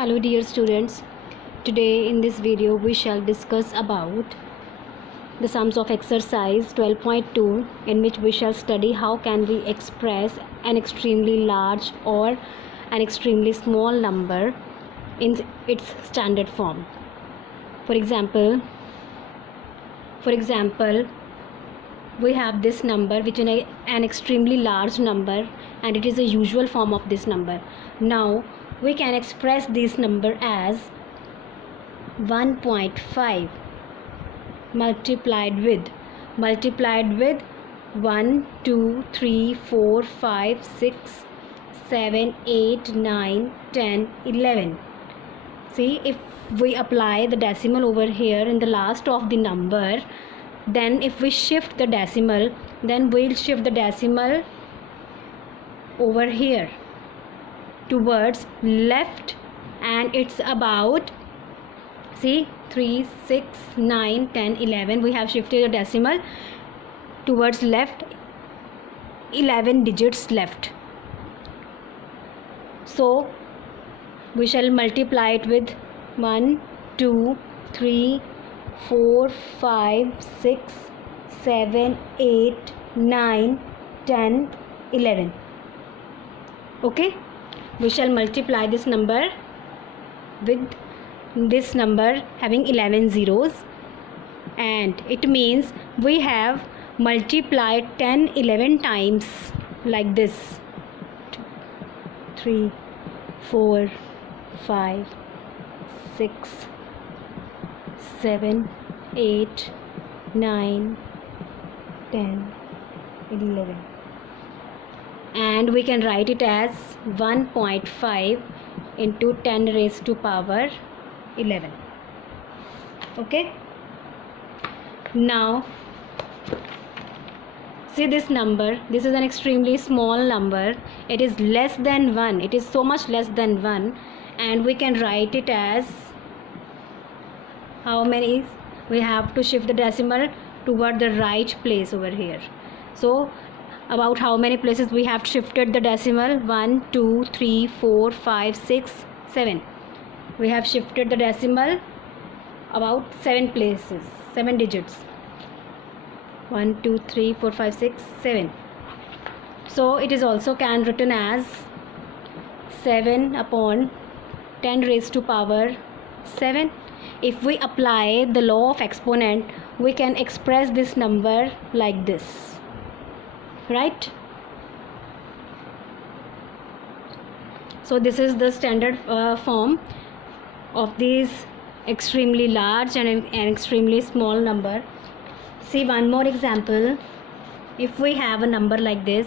Hello dear students, today in this video we shall discuss about the sums of exercise 12.2, in which we shall study how can we express an extremely large or an extremely small number in its standard form. For example, we have this number which is an extremely large number and it is a usual form of this number. Now we can express this number as 1.5 multiplied with 1, 2, 3, 4, 5, 6, 7, 8, 9, 10, 11. See, if we apply the decimal over here in the last of the number, then if we shift the decimal, then we'll shift the decimal over here towards left, and it's about, see, 3, 6, 9, 10, 11. We have shifted the decimal towards left, 11 digits left. So we shall multiply it with 1, 2, 3, 4, 5, 6, 7, 8, 9, 10, 11. Okay, we shall multiply this number with this number having 11 zeros, and it means we have multiplied 10 11 times like this: 3, 4, 5, 6, 7, 8, 9, 10, 11, and we can write it as 1.5 into 10 raised to power 11. Okay, now see this number. This is an extremely small number. It is less than 1. It is so much less than 1, and we can write it as how many? We have to shift the decimal toward the right place over here. So about how many places we have shifted the decimal? 1, 2, 3, 4, 5, 6, 7. We have shifted the decimal about 7 places, 7 digits. 1, 2, 3, 4, 5, 6, 7. So it is also can written as 7 upon 10 raised to power 7. If we apply the law of exponent, we can express this number like this, right? So this is the standard form of these extremely large and an extremely small number. See one more example. If we have a number like this,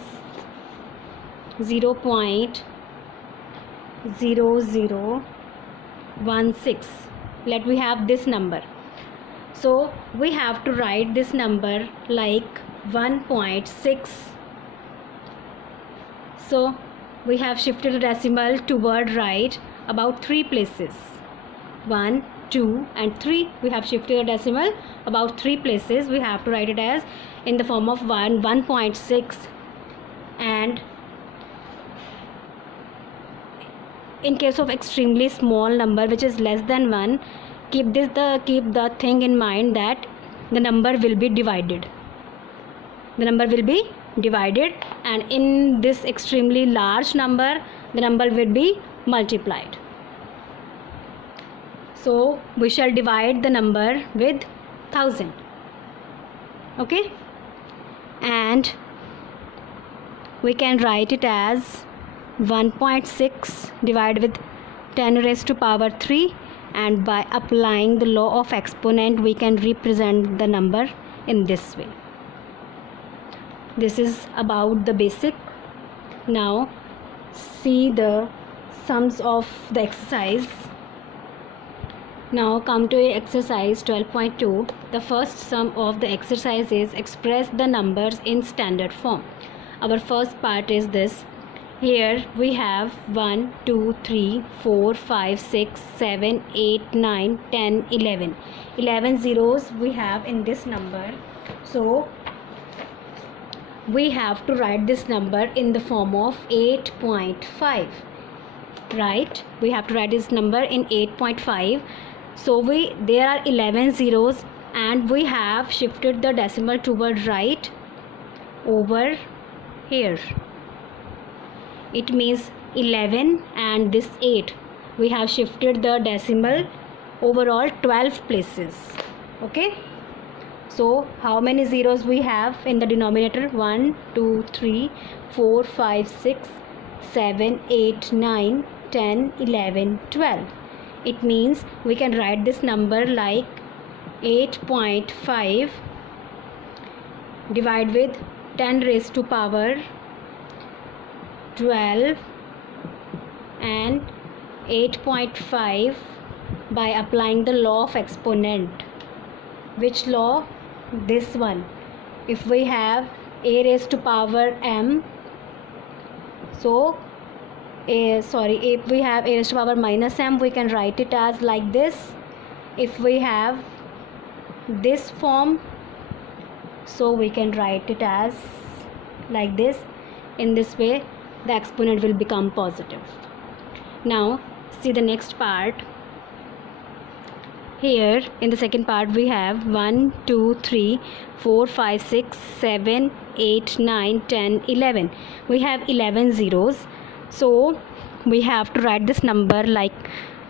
0.0016, let we have this number. So we have to write this number like 1.6. So we have shifted the decimal toward right about 3 places. 1, 2 and 3. We have shifted the decimal about 3 places. We have to write it as in the form of 1.6, and in case of extremely small number which is less than 1, keep the thing in mind that the number will be divided. The number will be divided, and in this extremely large number the number will be multiplied. So we shall divide the number with 1000. Okay, and we can write it as 1.6 divided with 10 raised to power 3, and by applying the law of exponent we can represent the number in this way. This is about the basic. Now see the sums of the exercise. Now come to exercise 12.2. The first sum of the exercise is express the numbers in standard form. Our first part is this. Here we have 1, 2, 3, 4, 5, 6, 7, 8, 9, 10, 11. 11 zeros we have in this number. So we have to write this number in the form of 8.5. right? We have to write this number in 8.5. So there are 11 zeros and we have shifted the decimal toward right over here. It means 11 and this 8. We have shifted the decimal overall 12 places. Okay. So how many zeros we have in the denominator? 1, 2, 3, 4, 5, 6, 7, 8, 9, 10, 11, 12. It means we can write this number like 8.5 divided with 10 raised to power 12 and 8.5 by applying the law of exponent. Which law? This one. If we have a raised to power m, so if we have a raised to power minus m, we can write it as like this. If we have this form, so we can write it as like this. In this way the exponent will become positive. Now see the next part. Here in the second part we have 1, 2, 3, 4, 5, 6, 7, 8, 9, 10, 11. We have 11 zeros. So we have to write this number like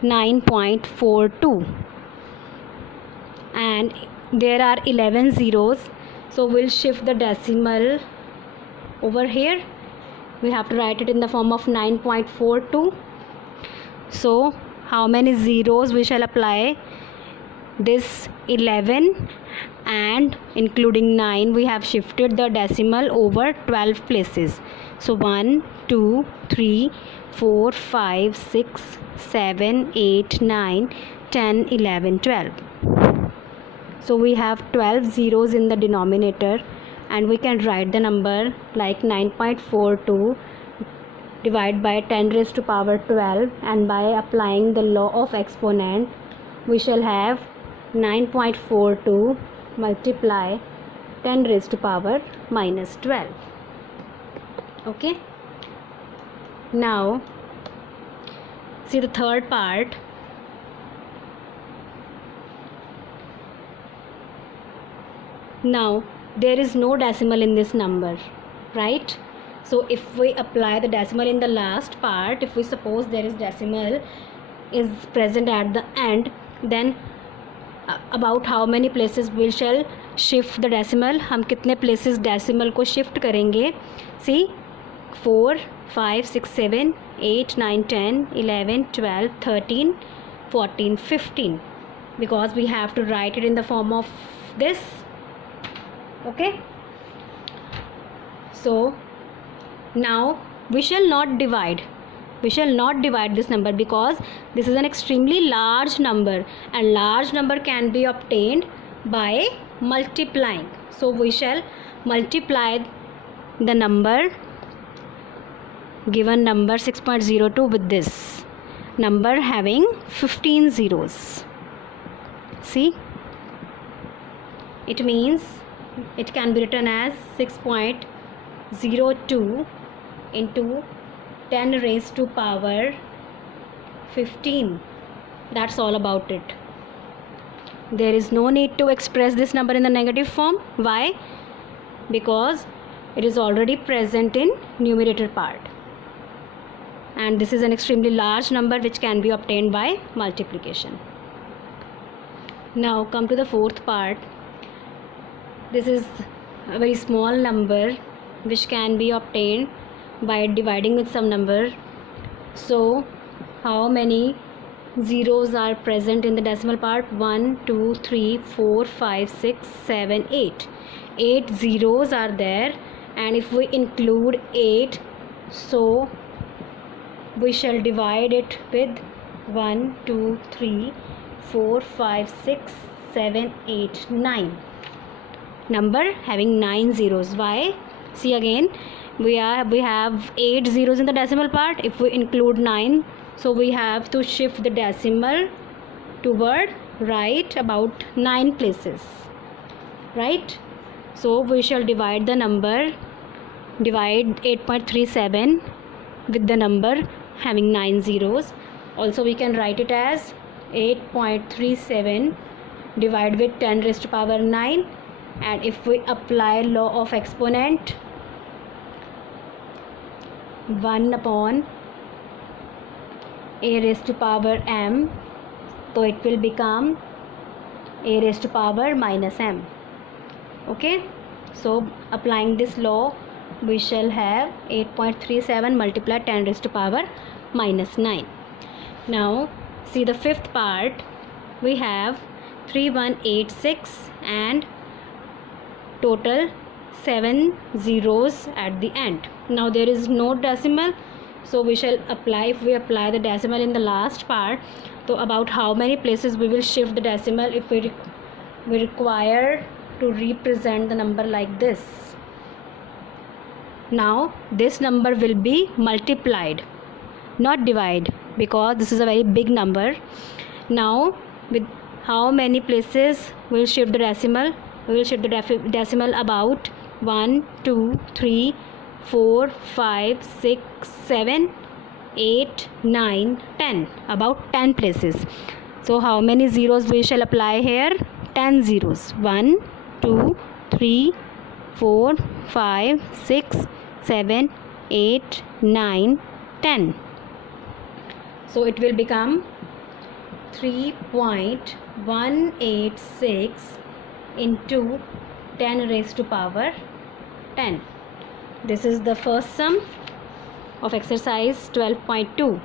9.42. And there are 11 zeros. So we'll shift the decimal over here. We have to write it in the form of 9.42. So how many zeros we shall apply? This 11 and including 9, we have shifted the decimal over 12 places. So 1, 2, 3, 4, 5, 6, 7, 8, 9, 10, 11, 12. So we have 12 zeros in the denominator and we can write the number like 9.42 divided by 10 raised to power 12, and by applying the law of exponent we shall have 9.42 multiply 10 raised to power minus 12. Okay. Now see the third part. Now there is no decimal in this number, right? So if we apply the decimal in the last part, if we suppose there is decimal is present at the end, then about how many places we shall shift the decimal? हम कितने places decimal को shift करेंगे? See 4, 5, 6, 7, 8, 9, 10, 11, 12, 13, 14, 15, because we have to write it in the form of this. Okay. So now we shall not divide this number because this is an extremely large number and large number can be obtained by multiplying. So we shall multiply the number, given number 6.02, with this number having 15 zeros. See, it means it can be written as 6.02 into 10 raised to power 15. That's all about it. There is no need to express this number in the negative form. Why? Because it is already present in numerator part, and this is an extremely large number which can be obtained by multiplication. Now come to the fourth part. This is a very small number which can be obtained by dividing with some number. So how many zeros are present in the decimal part? 1, 2, 3, 4, 5, 6, 7, 8. 8 zeros are there, and if we include 8, so we shall divide it with 1, 2, 3, 4, 5, 6, 7, 8, 9. Number having 9 zeros. Why? See again, we have 8 zeros in the decimal part. If we include 9, so we have to shift the decimal toward right about 9 places, right? So we shall divide 8.37 with the number having 9 zeros. Also we can write it as 8.37 divided with 10 raised to power 9, and if we apply law of exponent, 1 upon a raised to power m, so it will become a raised to power minus m. Okay, so applying this law, we shall have 8.37 multiplied 10 raised to power minus 9. Now see the fifth part. We have 3186 and total 7 zeros at the end. Now there is no decimal, so we shall apply, if we apply the decimal in the last part, so about how many places we will shift the decimal if we require to represent the number like this. Now this number will be multiplied, not divide, because this is a very big number. Now with how many places we will shift the decimal? We will shift the decimal about 1, 2, 3, 4, 5, 6, 7, 8, 9, 10, about 10 places. So how many zeros we shall apply here? 10 zeros. 1, 2, 3, 4, 5, 6, 7, 8, 9, 10. So it will become 3.186 into 10 raised to power 10. This is the first sum of exercise 12.2.